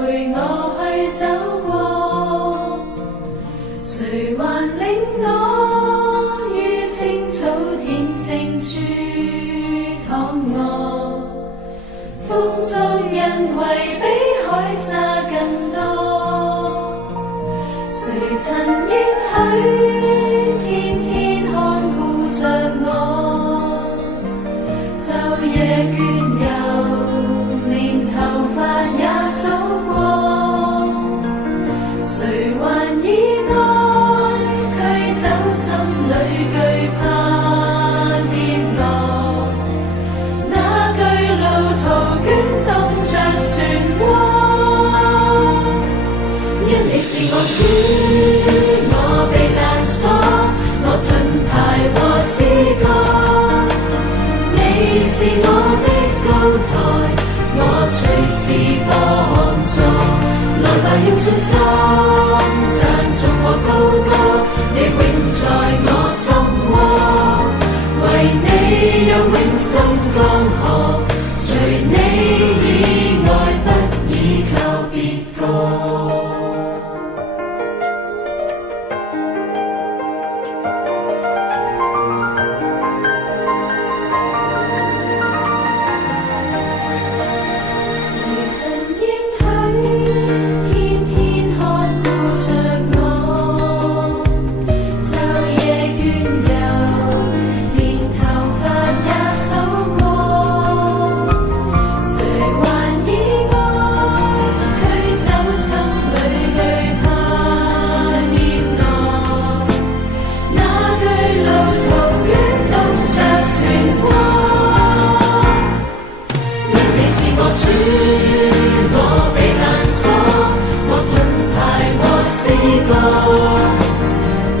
陪我去走過？誰還領我於青草恬靜處躺臥？風中因為比海沙更多，誰曾應許天天看顧着我？晝夜倦遊，連頭髮也數過，誰還以愛驅走心裏懼怕怯懦？那巨路途捲動着漩渦，因你是我主，我避難所，我盾牌和詩歌。你是我的高台，我隨時幫助。來吧，用信心讚頌和高歌，你永在我心窩。為你有永生江河，除你以外不倚靠別個。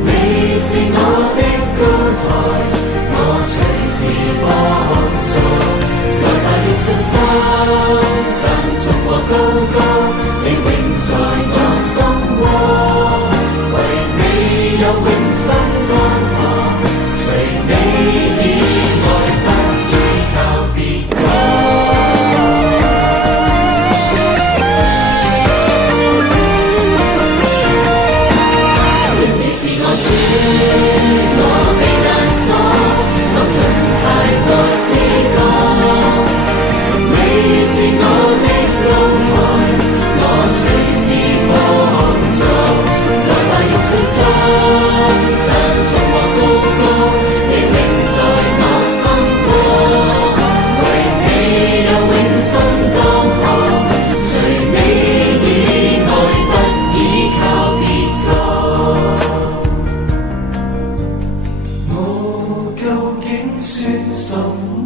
你是我的高台，我隨時幫助。來吧，用信心讚頌和高歌，你永在我心窩。為你有永生江河，除你以外不倚靠別個。我避難所，我盾牌和詩歌。你是我的高台，我隨時幫助。來吧，用信心讚頌和高歌，你永在我心窩。為你有永生江河，除你以外不倚靠別個。我究竟算什麼？